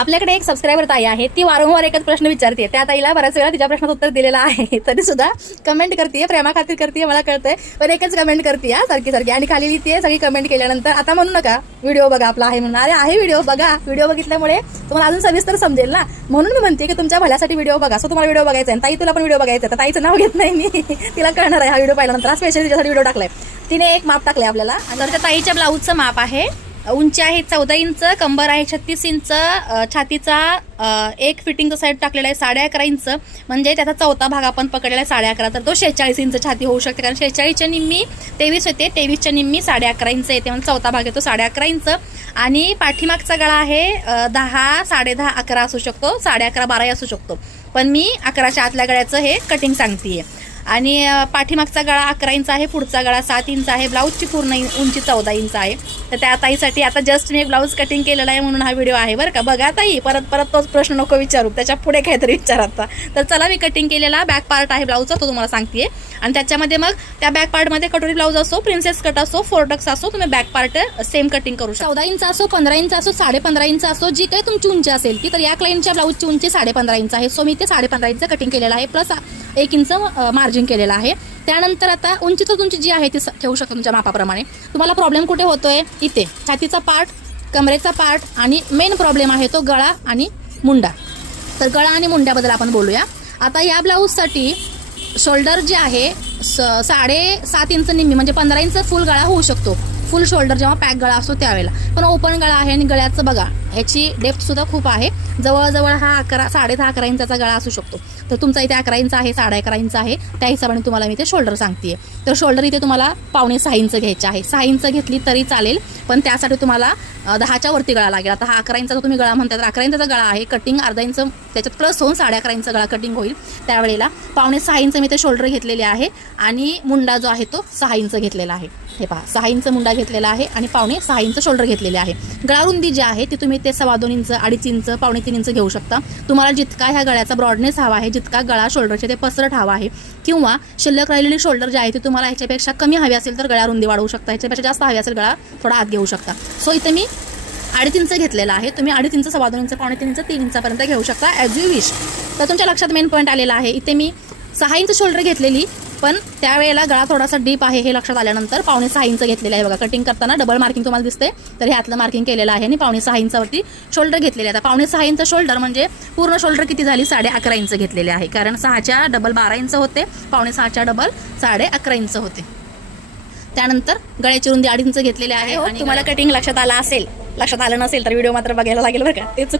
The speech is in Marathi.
आपल्याकडे एक सबस्क्रायबर ताई आहे ती वारंवार एकच प्रश्न विचारते त्या ताईला बऱ्याच वेळा तिच्या प्रश्नाचं उत्तर दिलेलं आहे. तरी सुद्धा कमेंट करते प्रेमा खातीर करते मला कळतंय पण एकच कमेंट करते हा सारखी सारखी. आणि खाली लिहिते सगळी कमेंट केल्यानंतर आता म्हणू नका व्हिडिओ बघा आपला आहे म्हणून. अरे आहे व्हिडिओ बघा. व्हिडिओ बघितल्यामुळे तुम्हाला अजून सविस्तर समजेल ना? म्हणून मी म्हणते की तुमच्या भल्यासाठी व्हिडिओ बघा. सो तुम्हाला व्हिडिओ बघायचा आहे ताई तुला पण व्हिडिओ बघायचा आहे. तर ताईचं नाव घेत नाही मी. तिला कळणार आहे हा व्हिडिओ पाहिल्यानंतर. हा स्पेशल तिच्यासाठी व्हिडिओ टाकलाय. तिने एक माप टाकलंय आपल्याला. तर त्या ताईच्या ब्लाऊजचं माप आहे. उंची आहे चौदा इंच कंबर आहे छत्तीस इंच छातीचा एक फिटिंगचा साईड टाकलेला आहे साडे अकरा इंच. म्हणजे त्याचा चौथा भाग आपण पकडलेला आहे साडे अकरा. तर तो शेहेचाळीस इंच छाती होऊ शकते. कारण शेहेचाळीसच्या निम्मी तेवीस होते तेवीसच्या निम्मी साडे अकरा इंच येते. म्हणजे चौथा भाग येतो साडे अकरा इंच. आणि पाठीमागचा गळा आहे दहा साडे दहा अकरा असू शकतो साडे अकरा बाराही असू शकतो. पण मी अकराच्या आतल्या गळ्याचं हे कटिंग सांगतेय. आणि पाठीमागचा गळा अकरा इंच आहे पुढचा गळा सात इंच आहे ब्लाऊजची पूर्ण उंची चौदा इंच आहे. तर त्या ताईसाठी आता जस्ट मी ब्लाऊज कटिंग केलेला आहे म्हणून हा व्हिडिओ आहे बरं का. बघा ताई परत परत तोच प्रश्न नको विचारू. त्याच्या पुढे काहीतरी विचार आता. तर चला मी कटिंग केलेला बॅक पार्ट आहे ब्लाऊजचा तो तुम्हाला सांगते आणि त्याच्यामध्ये मग त्या बॅक पार्टमध्ये कटोरी ब्लाऊज असो प्रिन्सेस कट असो फोर्टक्स असो तुम्ही बॅक पार्ट सेम कटिंग करू शकता. चौदा इंच असो पंधरा इंच असो साडे पंधरा इंच असो जी काही तुमची उंची असेल ती तर या क्लाइंटच्या ब्लाऊजची उंची साडे पंधरा इंच आहे. सो मी ते साडे पंधरा इंच कटिंग केलेलं आहे. प्लस एक इंच मार्जिन केलेलं आहे. त्यानंतर आता उंचीचं तुमची जी आहे ती स- ठेवू शकता तुमच्या मापाप्रमाणे. तुम्हाला प्रॉब्लेम कुठे होतो आहे इथे. छातीचा पार्ट कमरेचा पार्ट आणि मेन प्रॉब्लेम आहे तो गळा आणि मुंडा. तर गळा आणि मुंड्याबद्दल आपण बोलूया. आता या ब्लाऊजसाठी शोल्डर जे आहे स साडे सात इंच निम्मी म्हणजे पंधरा इंच फुल गळा होऊ शकतो. फुल शोल्डर जेव्हा पॅक गळा असतो त्यावेळेला. पण ओपन गळा आहे आणि गळ्याचं बघा ह्याची डेप्थ सुद्धा खूप आहे. जवळजवळ हा अकरा साडे दहा अकरा इंचाचा गळा असू शकतो. तर तुमचा इथे अकरा इंच आहे साडे अकरा इंच आहे त्या हिशोबाने तुम्हाला मी ते शोल्डर सांगते तर शोल्डर इथे तुम्हाला पावणे सहा इंच घ्यायचे आहे. सहा इंच घेतली तरी चालेल पण त्यासाठी तुम्हाला दहाच्या वरती गळा लागेल. आता हा अकरा इंचाचा तुम्ही गळा म्हणता तर अकरा इंचाचा गळा आहे कटिंग अर्धा इंच त्याच्यात प्लस होऊन साडे अकरा इंच गळा कटिंग होईल त्यावेळेला. पावणे सहा इंच मी ते शोल्डर घेतलेले आहे आणि मुंडा जो आहे तो सहा इंच घेतलेला आहे. हे पहा सहा इंच मुंडा घेतलेला आहे आणि पावणे सहा इंच शोल्डर घेतलेले आहे. गळारुंदी जी आहे ती तुम्ही ते सव्वा दोन इंच अडीच इंच पावणे तीन इंच घेऊ शकता. तुम्हाला जितका ह्या गळ्याचा ब्रॉडनेस हवा आहे जितका गळा शोल्डरचे ते पसरट हवा आहे किंवा शिल्लक राहिलेली शोल्डर जे आहे ते तुम्हाला ह्याच्यापेक्षा कमी हवी असेल तर गळा रुंदी वाढवू शकता. ह्याच्यापेक्षा जास्त हवी असेल गळा थोडा आत घेऊ शकता. सो इथे मी अडीच इंच घेतलेला आहे. तुम्ही अडीच इंच सव्वा दोन इंच पावणे तीन इंच तीन इंचापर्यंत घेऊ शकता ॲज यू विश तर तुमच्या लक्षात मेन पॉईंट आलेला आहे. इथे मी सहा इंच शोल्डर घेतलेली. पण त्यावेळेला गळा थोडासा डीप आहे हे लक्षात आल्यानंतर पावणे सहा इंच घेतलेलं आहे बघा. कटिंग करताना डबल मार्किंग तुम्हाला दिसते तर हे आतलं मार्किंग केलेलं आहे आणि पावणे सहा इंचावरती शोल्डर घेतलेले आहे. आता पावणे सहा इंच शोल्डर म्हणजे पूर्ण शोल्डर किती झाली? साडे अकरा इंच घेतलेले आहे. कारण सहाच्या डबल बारा इंच होते. पावणे सहाच्या डबल साडे अकरा इंच होते. त्यानंतर गळ्याची रुंदी अडीच इंच घेतलेली आहे. आणि तुम्हाला कटिंग लक्षात आला असेल. लक्षात आलं नसेल तर व्हिडिओ मात्र बघायला लागेल बरं का. तेच